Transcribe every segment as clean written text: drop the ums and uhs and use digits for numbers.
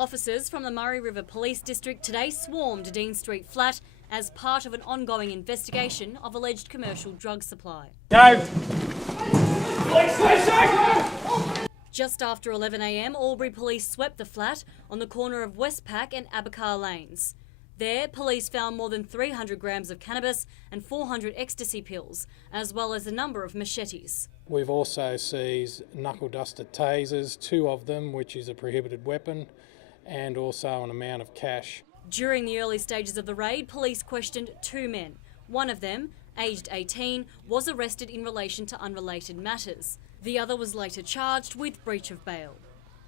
Officers from the Murray River Police District today swarmed Dean Street flat as part of an ongoing investigation of alleged commercial drug supply. Just after 11 a.m, Albury Police swept the flat on the corner of Westpac and Abakar Lanes. There, police found more than 300 grams of cannabis and 400 ecstasy pills, as well as a number of machetes. We've also seized knuckle-duster tasers, 2 of them, which is a prohibited weapon, and also an amount of cash. During the early stages of the raid, police questioned 2 men. One of them, aged 18, was arrested in relation to unrelated matters. The other was later charged with breach of bail.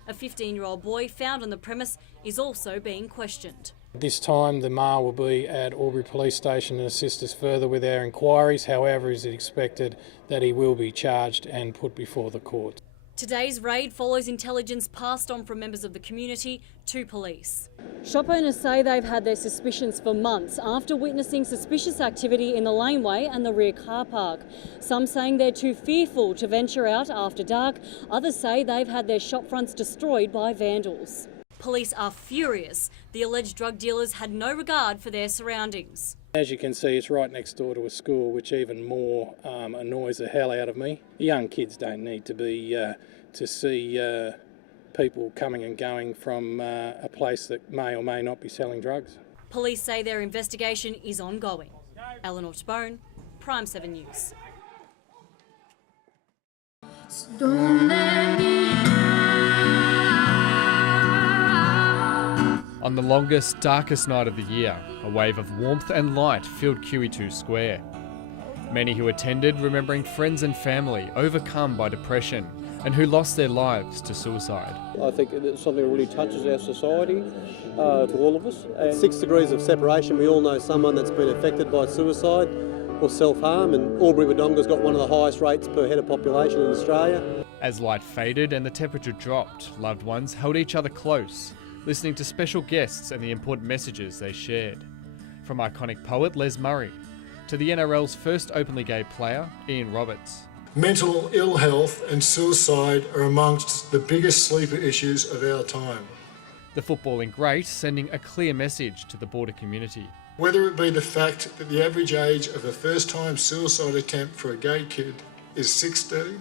A 15-year-old boy found on the premise is also being questioned. This time the male will be at Albury Police Station and assist us further with our inquiries. However, it is expected that he will be charged and put before the court. Today's raid follows intelligence passed on from members of the community to police. Shop owners say they've had their suspicions for months after witnessing suspicious activity in the laneway and the rear car park. Some saying they're too fearful to venture out after dark. Others say they've had their shop fronts destroyed by vandals. Police are furious. The alleged drug dealers had no regard for their surroundings. As you can see, it's right next door to a school, which even more annoys the hell out of me. Young kids don't need to be to see people coming and going from a place that may or may not be selling drugs. Police say their investigation is ongoing. Eleanor Tabone, Prime 7 News. On the longest, darkest night of the year, a wave of warmth and light filled QE2 Square. Many who attended remembering friends and family overcome by depression and who lost their lives to suicide. I think it's something that really touches our society, to all of us. At 6 degrees of separation, we all know someone that's been affected by suicide or self-harm, and Albury-Wodonga's got one of the highest rates per head of population in Australia. As light faded and the temperature dropped, loved ones held each other close, listening to special guests and the important messages they shared. From iconic poet Les Murray to the NRL's first openly gay player, Ian Roberts. Mental ill health and suicide are amongst the biggest sleeper issues of our time. The footballing great sending a clear message to the Border community. Whether it be the fact that the average age of a first-time suicide attempt for a gay kid is 16,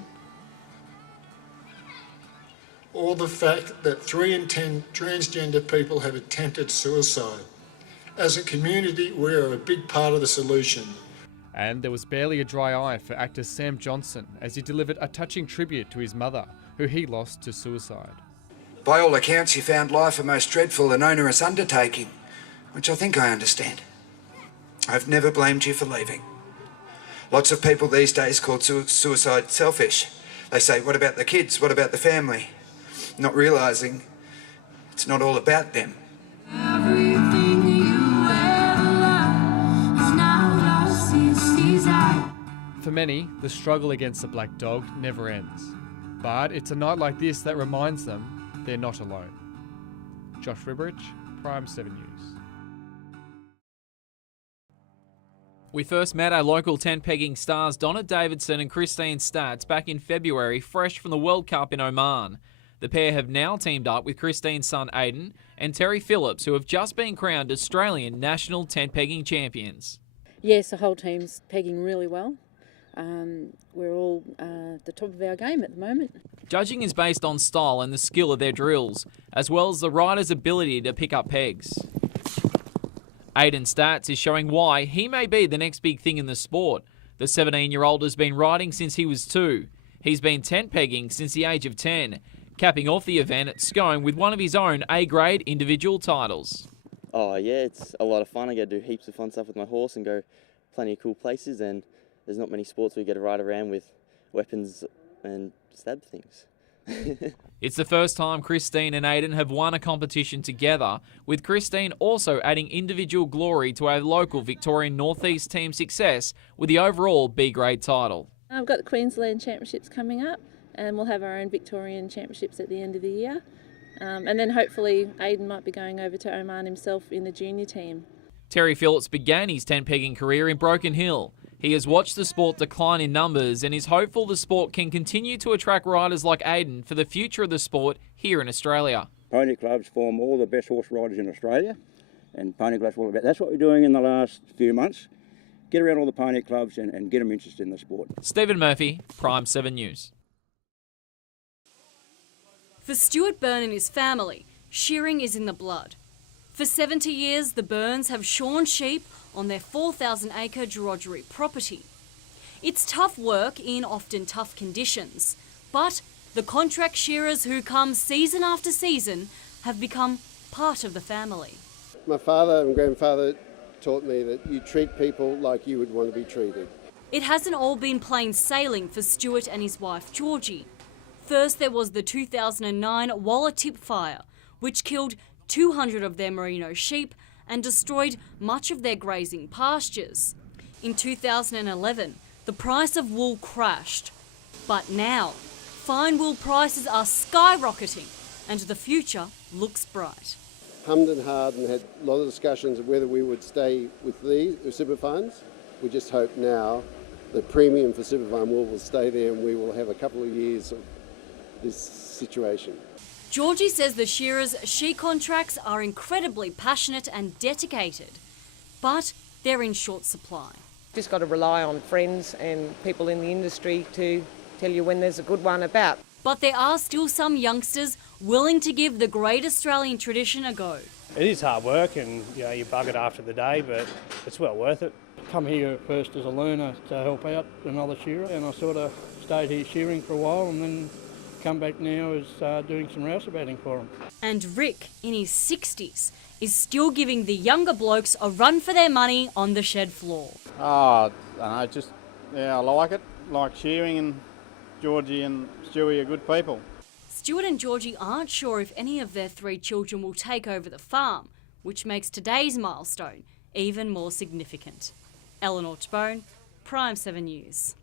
or the fact that 3 in 10 transgender people have attempted suicide. As a community, we are a big part of the solution. And there was barely a dry eye for actor Sam Johnson as he delivered a touching tribute to his mother, who he lost to suicide. By all accounts, you found life a most dreadful and onerous undertaking, which I think I understand. I've never blamed you for leaving. Lots of people these days call suicide selfish. They say, what about the kids? What about the family? Not realising it's not all about them. For many, the struggle against the black dog never ends. But it's a night like this that reminds them they're not alone. Josh Ribberich, Prime 7 News. We first met our local tent pegging stars Donna Davidson and Christine Stats back in February, fresh from the World Cup in Oman. The pair have now teamed up with Christine's son Aiden and Terry Phillips, who have just been crowned Australian national tent pegging champions. Yes, the whole team's pegging really well. We're all at the top of our game at the moment. Judging is based on style and the skill of their drills, as well as the rider's ability to pick up pegs. Aiden Stats is showing why he may be the next big thing in the sport. The 17-year-old has been riding since he was 2. He's been tent pegging since the age of 10, capping off the event at Scone with one of his own A-grade individual titles. Oh yeah, it's a lot of fun. I get to do heaps of fun stuff with my horse and go plenty of cool places, and there's not many sports where you get to ride around with weapons and stab things. It's the first time Christine and Aiden have won a competition together, with Christine also adding individual glory to our local Victorian North East team success with the overall B-grade title. I've got the Queensland Championships coming up, and we'll have our own Victorian Championships at the end of the year. And then hopefully Aiden might be going over to Oman himself in the junior team. Terry Phillips began his tent pegging career in Broken Hill. He has watched the sport decline in numbers and is hopeful the sport can continue to attract riders like Aiden for the future of the sport here in Australia. pony clubs form all the best horse riders in Australia, and pony clubs all about. That's what we're doing in the last few months. Get around all the pony clubs and get them interested in the sport. Stephen Murphy, Prime 7 News. For Stuart Byrne and his family, shearing is in the blood. For 70 years, the Byrnes have shorn sheep on their 4,000-acre Georgery property. It's tough work in often tough conditions, but the contract shearers who come season after season have become part of the family. My father and grandfather taught me that you treat people like you would want to be treated. It hasn't all been plain sailing for Stuart and his wife Georgie. First there was the 2009 Wallatip fire, which killed 200 of their merino sheep and destroyed much of their grazing pastures. In 2011, the price of wool crashed. But now, fine wool prices are skyrocketing and the future looks bright. Hummed and hard and had a lot of discussions of whether we would stay with these super funds. We just hope now the premium for super fund wool will stay there and we will have a couple of years of this situation. Georgie says the shearers' she contracts are incredibly passionate and dedicated, but they're in short supply. Just got to rely on friends and people in the industry to tell you when there's a good one about. But there are still some youngsters willing to give the great Australian tradition a go. It is hard work and you bug it after the day, but it's well worth it. Come here first as a learner to help out another shearer, and I sort of stayed here shearing for a while and then come back now as doing some rouseabouting for them. And Rick, in his 60s, is still giving the younger blokes a run for their money on the shed floor. I don't know, I like it. Like shearing, and Georgie and Stewie are good people. Stuart and Georgie aren't sure if any of their 3 children will take over the farm, which makes today's milestone even more significant. Eleanor Tbone, Prime 7 News.